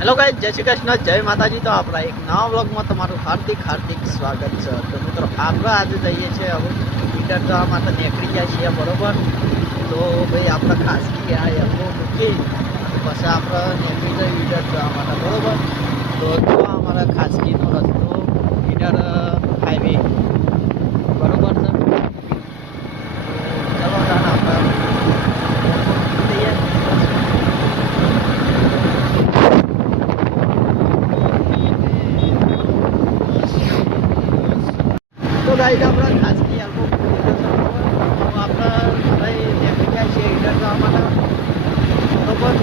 Hello guys, જય શ્રી કૃષ્ણ, જય માતાજી। તો આપણા એક નવા વ્લોગમાં તમારું હાર્દિક સ્વાગત છે। તો મિત્રો આપણે આજે જઈએ છીએ હવે મીટર જવા માટે નીકળી ગયા છીએ, બરોબર। તો ભાઈ આપણે ખાસગી આ એમો મૂકી અને પછી આપણે નીકળી જઈએ મીટર જવા માટે, બરોબર। તો જો અમારા ખાસગીનો રસ્તો મીટર હાઈવે, બરોબર છે। ચલો તાન આપણે જઈએ। તો ગાઈસ આપણે ખાસગી એલ્બો આપણે હવે નીકળી ગયા છીએ ઈડર જવા માટે, બરોબર।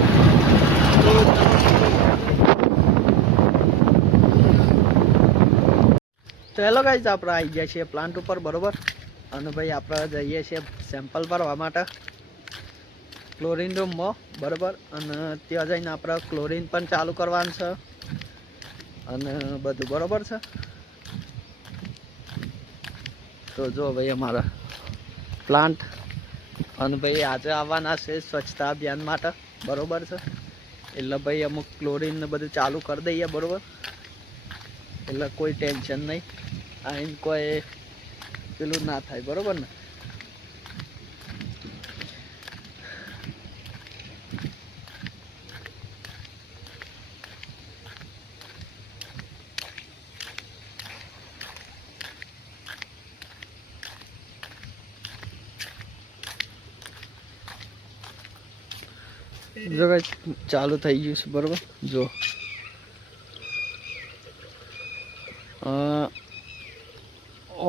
તો હેલો ગાઈસ, આપણે આવી ગયા છીએ પ્લાન્ટ ઉપર, બરોબર। અને ભાઈ આપણે જઈએ છીએ સેમ્પલ ભરવા માટે ક્લોરીન રૂમમાં, બરોબર। અને ત્યાં જઈને આપણે ક્લોરીન પણ ચાલુ કરવાનું છે અને બધું બરોબર છે। તો જો ભાઈ અમારા પ્લાન્ટ અને ભાઈ આજે આવવાના છે સ્વચ્છતા અભિયાન માટે, બરોબર છે। એટલે ભાઈ અમુક ક્લોરીન ને બધું ચાલુ કરી દઈએ, બરોબર। એટલે કોઈ ટેન્શન નહીં, આઈને કોઈ પેલું ના થાય, બરોબર ને। જો ગાઈસ ચાલુ થઈ ગયું છે, બરોબર। જો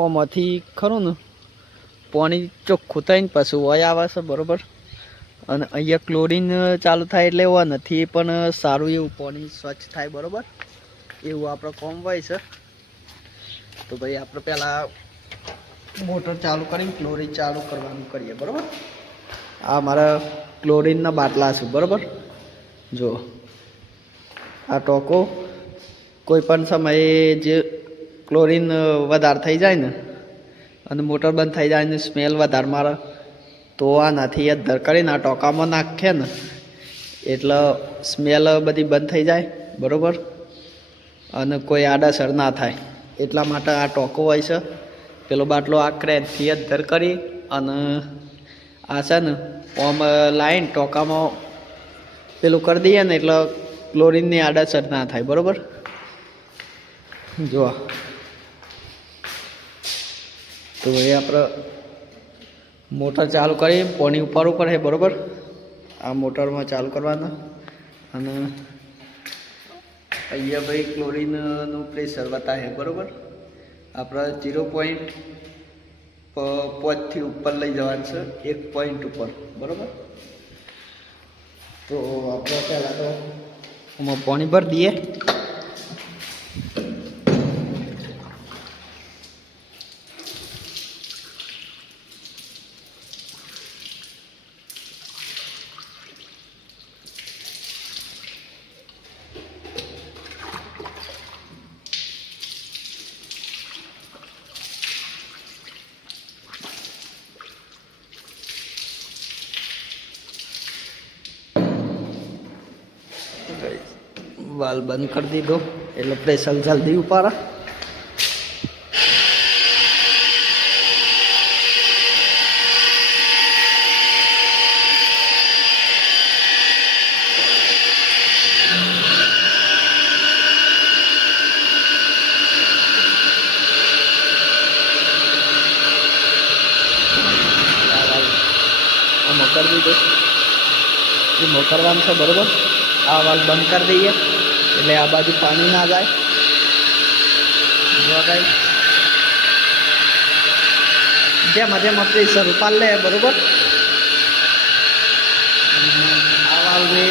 ઓમાંથી ખરું ને પાણી ચોખ્ખું થઈને પાછું હોય આવે છે, બરોબર। અને અહીંયા ક્લોરીન ચાલુ થાય એટલે એવા નથી પણ સારું એવું પાણી સ્વચ્છ થાય, બરોબર। એવું આપણે કોમ હોય છે। તો ભાઈ આપણે પહેલાં મોટર ચાલુ કરીને ક્લોરીન ચાલુ કરવાનું કરીએ, બરોબર। આ મારા ક્લોરીનના બાટલા છે, બરોબર। જો આ ટોકો કોઈ પણ સમયે જે ક્લોરીન વધારે થઈ જાય ને અને મોટર બંધ થઈ જાય ને સ્મેલ વધારે મારે તો આનાથી અધ્ધર કરીને આ ટોકામાં નાખે ને એટલે સ્મેલ બધી બંધ થઈ જાય, બરોબર। અને કોઈ આડાસર ના થાય એટલા માટે આ ટોકો હોય છે। પેલો બાટલો આ ક્રેનથી અધ્ધર કરી અને આ છે ને ઓમ લાઈન ટોકામાં પેલું કરી દઈએ ને એટલે ક્લોરીનની આડાસર ના થાય, બરોબર। જો તો એ આપણે મોટર ચાલુ કરી પાણી ઉપર છે, બરોબર। આ મોટરમાં ચાલુ કરવાના અને અહીંયા ભાઈ ક્લોરીનનું પ્રેશર બતાવે, બરોબર। આપણે 0.5થી ઉપર લઈ જવાનું છે, 1 પોઈન્ટ ઉપર, બરોબર। તો આપણે પહેલાં તો એમાં પાણી ભરી દઈએ। વાલ બંધ કરી દીધો એટલે પ્રેશર જલ્દી ઉપાડે। કરી દીધો એ મોકલવાનું છે, બરોબર। આ વાલ બંધ કરી દઈએ એટલે આ બાજુ પાણી ના જાય। જો ગાઈસ જેમાં પ્રેશર ઉપાડ લે, બરોબર। આ વાલને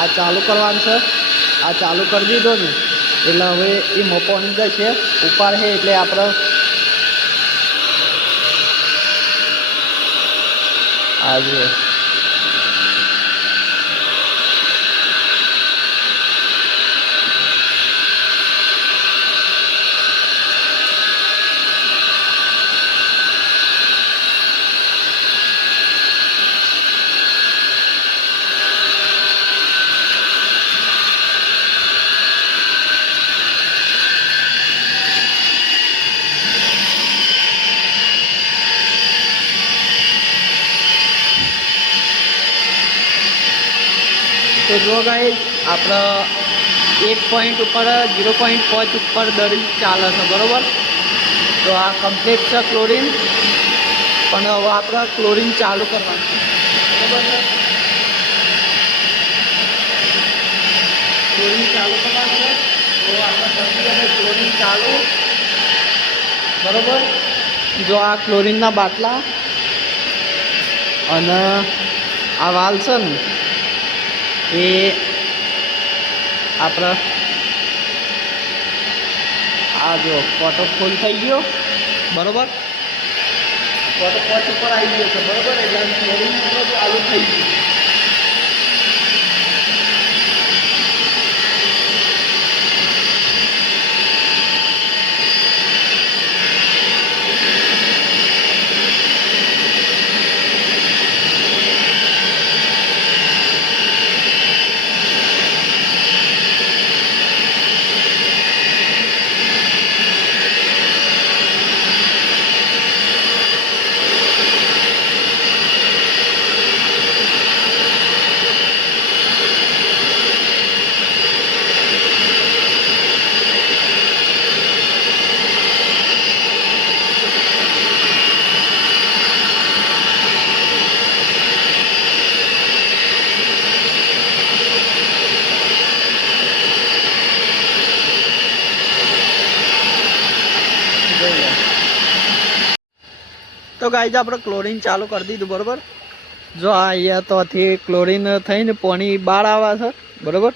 આ ચાલુ કરવાનું છે, આ ચાલુ કરી દીધો ને એટલે હવે એ પાણી જશે ઉપાડ છે એટલે આપણે આ જો તો જો ગાઈસ આપણે 1 પોઈન્ટ ઉપર 0.5 ઉપર દરી ચાલે છે બરોબર. તો આ કમ્પ્લીટ છે ક્લોરીન, પણ હવે આપણે ક્લોરીન ચાલુ કરવાનું બરોબર છે. ક્લોરીન ચાલુ કરવાનું છે તો આપણે પછી ક્લોરીન ચાલુ બરોબર. જો આ ક્લોરીનના બાટલા અને આ વાલ છે ને એ આપણે આ જો ફોટો ફૂલ થઈ ગયો બરોબર. ફોટો 5 ઉપર આવી ગયો છે બરોબર. એટલે ક્લોરીન ચાલુ થઈ ગયું. તો ગાઈઝ આપણે ક્લોરીન ચાલુ કરી દીધું બરોબર. જો આ અહીંયા તોથી ક્લોરીન થઈને પાણી બહાર આવે છે બરોબર.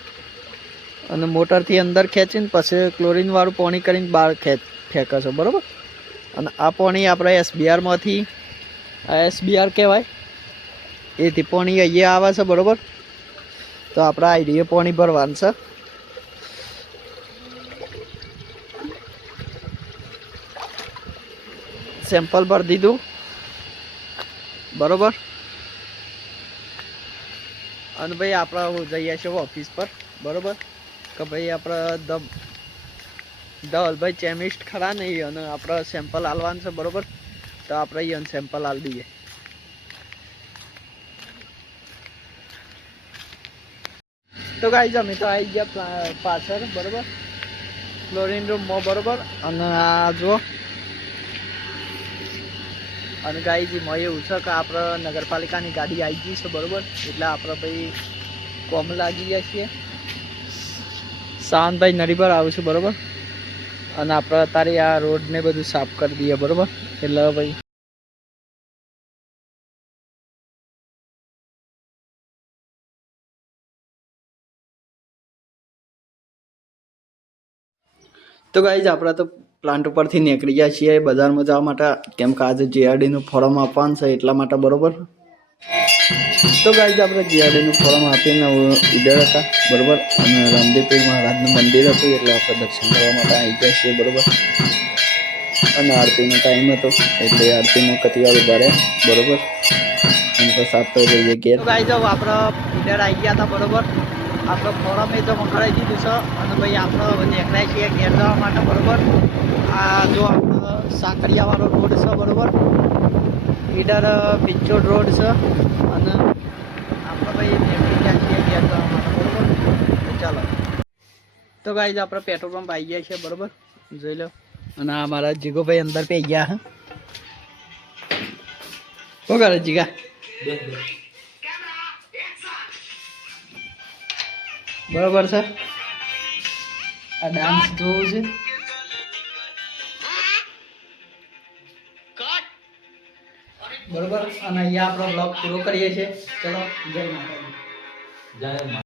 અને મોટરથી અંદર ખેંચીને પછી ક્લોરીનવાળું પાણી કરીને બહાર ફેંકે છે બરોબર. અને આ પાણી આપણે SBRમાંથી, આ SBR કહેવાય, એથી પાણી અહીંયા આવે છે બરોબર. તો આપણે આઈડીએ પાણી ભરવાનું છે. સેમ્પલ ભરી દીધું બરોબર. અને ભાઈ આપણે જઈએ છીએ ઓફિસ પર બરોબર. કે ભાઈ આપણે ધવલભાઈ કેમિસ્ટ ખરા નહીં અને આપણે સેમ્પલ આલવાનું છે બરોબર. તો આપણે એને સેમ્પલ આલી દઈએ. તો ગાઈઝ અમે તો આવી ગયા પાછળ બરોબર, ક્લોરીન રૂમમાં બરોબર. અને આ જુઓ, અને ગાઈઝ એમાં એવું છે કે આપણે નગરપાલિકાની ગાડી આવી ગઈ છે બરોબર. એટલે આપણે ભાઈ કોમ લાગી ગયા છીએ. શાંતભાઈ નડી પર આવું છું બરોબર. અને આપણે અત્યારે આ રોડને બધું સાફ કરી દઈએ બરોબર. એટલે ભાઈ તો ગાઈઝ આપણે તો પ્લાન્ટ ઉપરથી નીકળી ગયા છીએ બજારમાં જવા માટે, કેમ કે આજે GRDનું ફોર્મ આપવાનું છે એટલા માટે બરોબર. તો ગાઈઝ આપણે GRDનું ફોર્મ આપીને ઈડર હતા બરોબર. અને રામદેવપીર મહારાજનું મંદિર હતું એટલે આપણે દર્શન કરવા માટે આવી ગયા છીએ બરોબર. અને આરતીનો ટાઈમ હતો એટલે આરતીમાં કતિવાર ઉભા રહ્યા બરોબર. અને તો 7 તો જઈએ ઘેર. તો ગાઈઝ આપણે ઈડર આવી ગયા હતા બરોબર. આપણે ફોરમ એ તો મંગાવી દીધું છે. અને ભાઈ આપણે નીકળ્યા છીએ ઘેર જવા માટે બરોબર. આ જો આપણે સાંકળિયાવાળો રોડ છે બરોબર. ઈડર પિંચોડ રોડ છે. અને આપણે ભાઈ નીકળી ગયા છીએ ઘેર જવા માટે બરોબર. ચાલો તો ગાઈઝ આપણે પેટ્રોલ પંપ આવી ગયા છીએ બરોબર, જોઈ લો. અને આ મારા જીગોભાઈ અંદર પી ગયા હે. શું કરે જીગા? બરોબર છે. આ ડાન્સ જોવું છે બરોબર. અને અહીંયા આપણો બ્લોગ પૂરો કરીએ છીએ. ચલો, જય માતાજી. જય